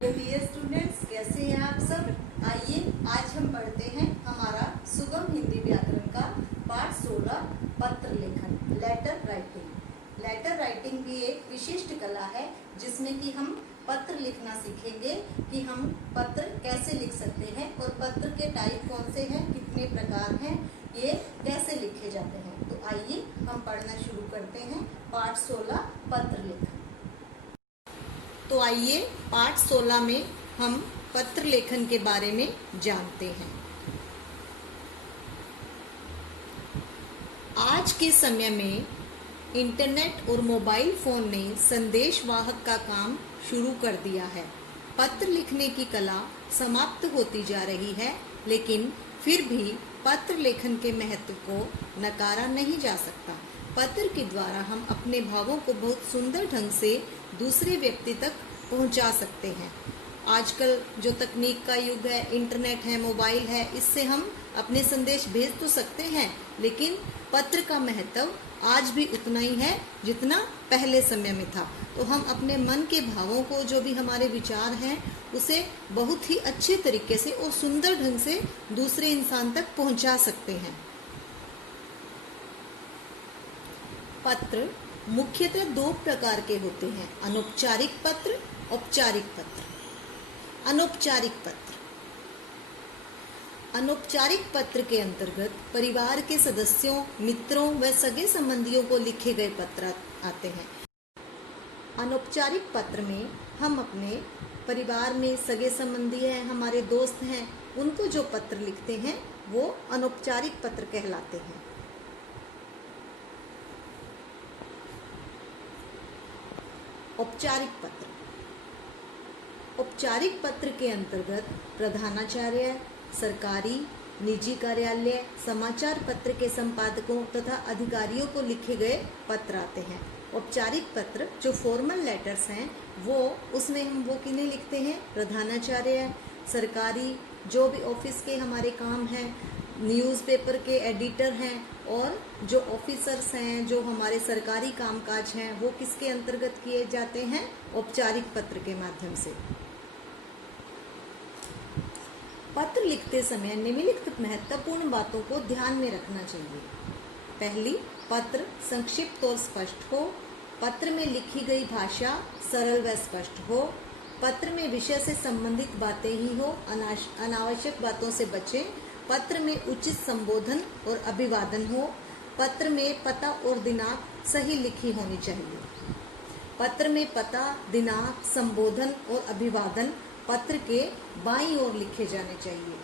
Dear students, कैसे हैं आप सब। आइए आज हम पढ़ते हैं हमारा सुगम हिंदी व्याकरण का पाठ 16 पत्र लेखन, लेटर राइटिंग। लेटर राइटिंग भी एक विशिष्ट कला है जिसमें कि हम पत्र लिखना सीखेंगे कि हम पत्र कैसे लिख सकते हैं और पत्र के टाइप कौन से हैं, कितने प्रकार हैं, ये कैसे लिखे जाते हैं। तो आइए हम पढ़ना शुरू करते हैं पाठ 16 पत्र लेखन। तो आइए पाठ 16 में हम पत्र लेखन के बारे में जानते हैं। आज के समय में इंटरनेट और मोबाइल फोन ने संदेश वाहक का काम शुरू कर दिया है। पत्र लिखने की कला समाप्त होती जा रही है, लेकिन फिर भी पत्र लेखन के महत्व को नकारा नहीं जा सकता। पत्र के द्वारा हम अपने भावों को बहुत सुंदर ढंग से दूसरे व्यक्ति तक पहुंचा सकते हैं। आजकल जो तकनीक का युग है, इंटरनेट है, मोबाइल है, इससे हम अपने संदेश भेज तो सकते हैं, लेकिन पत्र का महत्व आज भी उतना ही है जितना पहले समय में था। तो हम अपने मन के भावों को, जो भी हमारे विचार हैं, उसे बहुत ही अच्छे तरीके से और सुंदर ढंग से दूसरे इंसान तक पहुंचा सकते हैं। पत्र मुख्यतः दो प्रकार के होते हैं, अनौपचारिक पत्र, औपचारिक पत्र। अनौपचारिक पत्र, अनौपचारिक पत्र के अंतर्गत परिवार के सदस्यों, मित्रों व सगे संबंधियों को लिखे गए पत्र आते हैं। अनौपचारिक पत्र में हम अपने परिवार में सगे संबंधी हैं, हमारे दोस्त हैं, उनको जो पत्र लिखते हैं वो अनौपचारिक पत्र कहलाते हैं। औपचारिक पत्र, औपचारिक पत्र के अंतर्गत प्रधानाचार्य, सरकारी, निजी कार्यालय, समाचार पत्र के संपादकों तथा अधिकारियों को लिखे गए पत्र आते हैं। औपचारिक पत्र जो फॉर्मल लेटर्स हैं, वो उसमें हम वो किन्हें लिखते हैं, प्रधानाचार्य, सरकारी, जो भी ऑफिस के हमारे काम हैं, न्यूज़पेपर के एडिटर हैं, और जो ऑफिसर्स हैं, जो हमारे सरकारी कामकाज हैं, वो किसके अंतर्गत किए जाते हैं, औपचारिक पत्र के माध्यम से। पत्र लिखते समय निम्नलिखित महत्वपूर्ण बातों को ध्यान में रखना चाहिए। पहली, पत्र संक्षिप्त और स्पष्ट हो। पत्र में लिखी गई भाषा सरल व स्पष्ट हो। पत्र में विषय से संबंधित बातें ही हो, अनावश्यक बातों से बचें। पत्र में उचित संबोधन और अभिवादन हो। पत्र में पता और दिनांक सही लिखी होनी चाहिए। पत्र में पता, दिनांक, संबोधन और अभिवादन पत्र के बाईं ओर लिखे जाने चाहिए।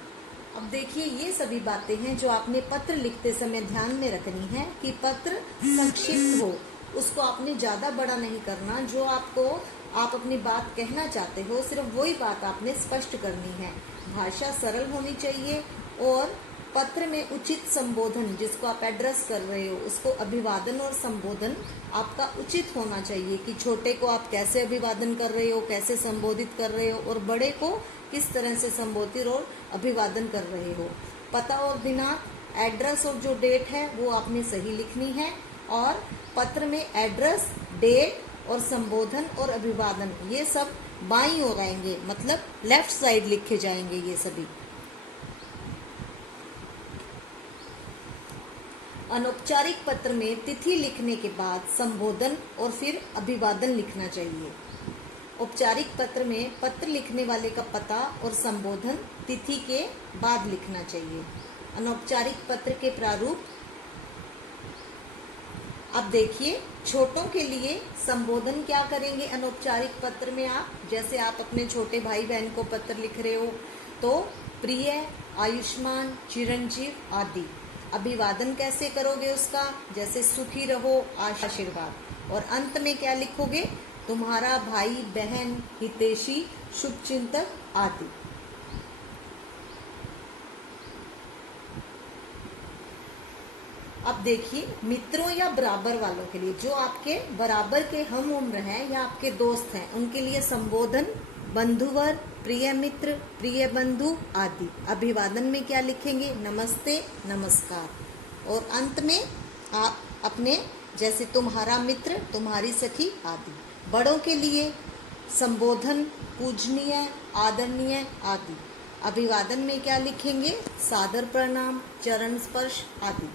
अब देखिए, ये सभी बातें हैं जो आपने पत्र लिखते समय ध्यान में रखनी है कि पत्र संक्षिप्त हो, उसको आपने ज्यादा बड़ा नहीं करना। जो आप अपनी बात कहना चाहते हो, सिर्फ वही बात आपने स्पष्ट करनी है। भाषा सरल होनी चाहिए और पत्र में उचित संबोधन, जिसको आप एड्रेस कर रहे हो, उसको अभिवादन और संबोधन आपका उचित होना चाहिए कि छोटे को आप कैसे अभिवादन कर रहे हो, कैसे संबोधित कर रहे हो, और बड़े को किस तरह से संबोधित और अभिवादन कर रहे हो। पता और दिनांक, एड्रेस और जो डेट है वो आपने सही लिखनी है। और पत्र में एड्रेस, डेट और संबोधन और अभिवादन ये सब बाईं ओर आएंगे, मतलब लेफ्ट साइड लिखे जाएंगे ये सभी। अनौपचारिक पत्र में तिथि लिखने के बाद संबोधन और फिर अभिवादन लिखना चाहिए। औपचारिक पत्र में पत्र लिखने वाले का पता और संबोधन तिथि के बाद लिखना चाहिए। अनौपचारिक पत्र के प्रारूप, अब देखिए, छोटों के लिए संबोधन क्या करेंगे अनौपचारिक पत्र में आप, जैसे आप अपने छोटे भाई बहन को पत्र लिख रहे हो तो प्रिय, आयुष्मान, चिरंजीव आदि। अभिवादन कैसे करोगे उसका, जैसे सुखी रहो, आशीर्वाद। और अंत में क्या लिखोगे, तुम्हारा भाई बहन, हितैषी, शुभचिंतक आदि। अब देखिए, मित्रों या बराबर वालों के लिए, जो आपके बराबर के हम उम्र हैं या आपके दोस्त हैं, उनके लिए संबोधन बंधुवर, प्रिय मित्र, प्रिय बंधु आदि। अभिवादन में क्या लिखेंगे, नमस्ते, नमस्कार। और अंत में आप अपने, जैसे तुम्हारा मित्र, तुम्हारी सखी आदि। बड़ों के लिए संबोधन, पूजनीय, आदरणीय आदि। अभिवादन में क्या लिखेंगे? सादर प्रणाम, चरण स्पर्श आदि।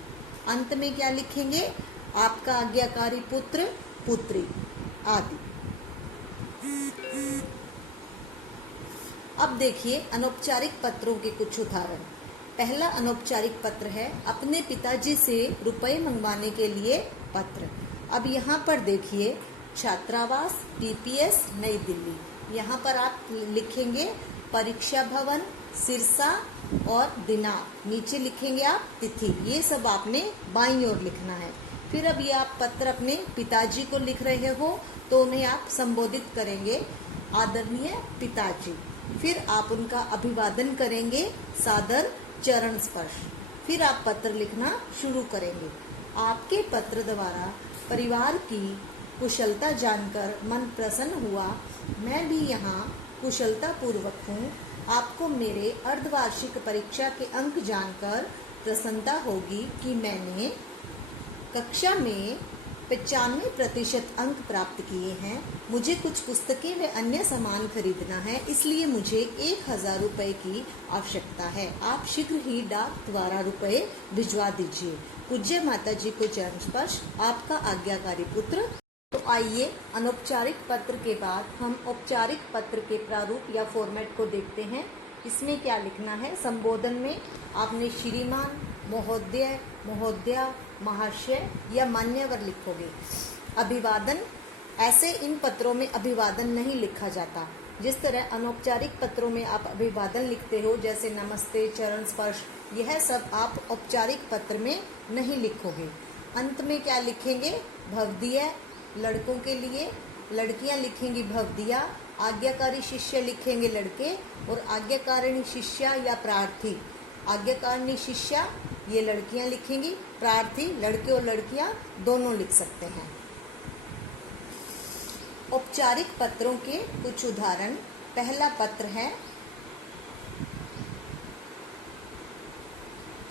अंत में क्या लिखेंगे? आपका आज्ञाकारी पुत्र, पुत्री आदि। अब देखिए अनौपचारिक पत्रों के कुछ उदाहरण। पहला अनौपचारिक पत्र है अपने पिताजी से रुपए मंगवाने के लिए पत्र। अब यहाँ पर देखिए छात्रावास, पीपीएस, नई दिल्ली। यहाँ पर आप लिखेंगे परीक्षा भवन, सिरसा और दिनांक। नीचे लिखेंगे आप तिथि। ये सब आपने बाईं ओर लिखना है। फिर अब ये आप पत्र अपने पिताजी को लिख रहे हो तो उन्हें आप संबोधित करेंगे आदरणीय पिताजी। फिर आप उनका अभिवादन करेंगे सादर, चरण स्पर्श। फिर आप पत्र लिखना शुरू करेंगे। आपके पत्र द्वारा परिवार की कुशलता जानकर मन प्रसन्न हुआ। मैं भी यहाँ कुशलता पूर्वक हूँ। आपको मेरे अर्धवार्षिक परीक्षा के अंक जानकर प्रसन्नता होगी कि मैंने कक्षा में 95% अंक प्राप्त किए हैं। मुझे कुछ पुस्तकें व अन्य सामान खरीदना है, इसलिए मुझे 1000 रुपये की आवश्यकता है। आप शीघ्र ही डाक द्वारा रुपये भिजवा दीजिए। पूज्य माता जी को चरण स्पर्श, आपका आज्ञाकारी पुत्र। तो आइए अनौपचारिक पत्र के बाद हम औपचारिक पत्र के प्रारूप या फॉर्मेट को देखते हैं। इसमें क्या लिखना है? संबोधन में आपने श्रीमान, महोदय, महोदया, महाशय या मान्यवर लिखोगे। अभिवादन, ऐसे इन पत्रों में अभिवादन नहीं लिखा जाता। जिस तरह अनौपचारिक पत्रों में आप अभिवादन लिखते हो, जैसे नमस्ते, चरण स्पर्श, यह सब आप औपचारिक पत्र में नहीं लिखोगे। अंत में क्या लिखेंगे? भवदीय, लड़कों के लिए। लड़कियां लिखेंगी भवदिया। आज्ञाकारी शिष्य लिखेंगे लड़के और आज्ञाकारिणी शिष्या या प्रार्थी। आज्ञाकारिणी शिष्या ये लड़कियां लिखेंगी, प्रार्थी लड़के और लड़कियां दोनों लिख सकते हैं। औपचारिक पत्रों के कुछ उदाहरण। पहला पत्र है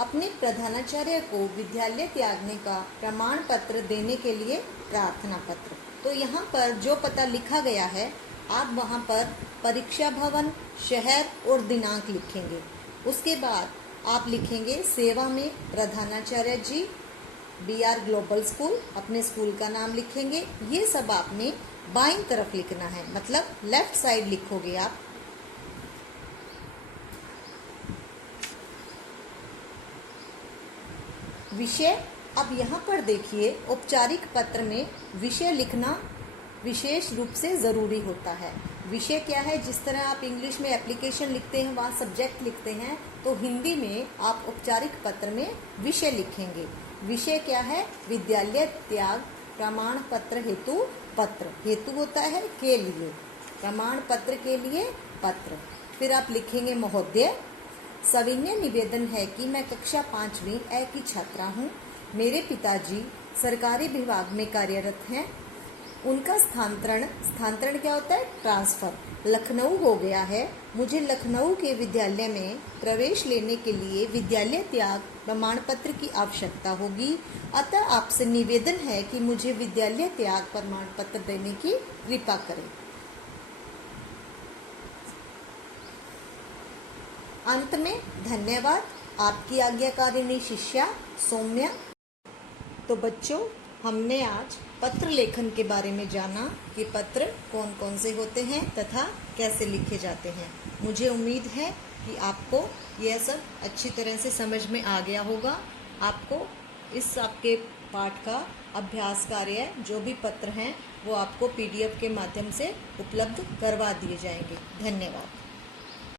अपने प्रधानाचार्य को विद्यालय त्यागने का प्रमाण पत्र देने के लिए प्रार्थना पत्र। तो यहाँ पर जो पता लिखा गया है आप वहाँ पर परीक्षा भवन, शहर और दिनांक लिखेंगे। उसके बाद आप लिखेंगे सेवा में प्रधानाचार्य जी, BR ग्लोबल स्कूल, अपने स्कूल का नाम लिखेंगे। ये सब आपने बाईं तरफ लिखना है, मतलब लेफ्ट साइड लिखोगे आप। विषय, अब यहाँ पर देखिए औपचारिक पत्र में विषय लिखना विशेष रूप से ज़रूरी होता है। विषय क्या है? जिस तरह आप इंग्लिश में एप्लीकेशन लिखते हैं, वहाँ सब्जेक्ट लिखते हैं, तो हिंदी में आप औपचारिक पत्र में विषय लिखेंगे। विषय क्या है? विद्यालय त्याग प्रमाण पत्र हेतु पत्र। हेतु होता है के लिए, प्रमाण पत्र के लिए पत्र। फिर आप लिखेंगे महोदय, सविनय निवेदन है कि मैं कक्षा 5वीं ए की छात्रा हूँ। मेरे पिताजी सरकारी विभाग में कार्यरत हैं। उनका स्थानांतरण क्या होता है? ट्रांसफर, लखनऊ हो गया है। मुझे लखनऊ के विद्यालय में प्रवेश लेने के लिए विद्यालय त्याग प्रमाण पत्र की आवश्यकता होगी। अतः आपसे निवेदन है कि मुझे विद्यालय त्याग प्रमाण पत्र देने की कृपा करें। अंत में धन्यवाद, आपकी आज्ञाकारिणी शिष्या सौम्या। तो बच्चों, हमने आज पत्र लेखन के बारे में जाना कि पत्र कौन कौन से होते हैं तथा कैसे लिखे जाते हैं। मुझे उम्मीद है कि आपको यह सब अच्छी तरह से समझ में आ गया होगा। आपको इस आपके पाठ का अभ्यास कार्य, जो भी पत्र हैं, वो आपको PDF के माध्यम से उपलब्ध करवा दिए जाएंगे। धन्यवाद।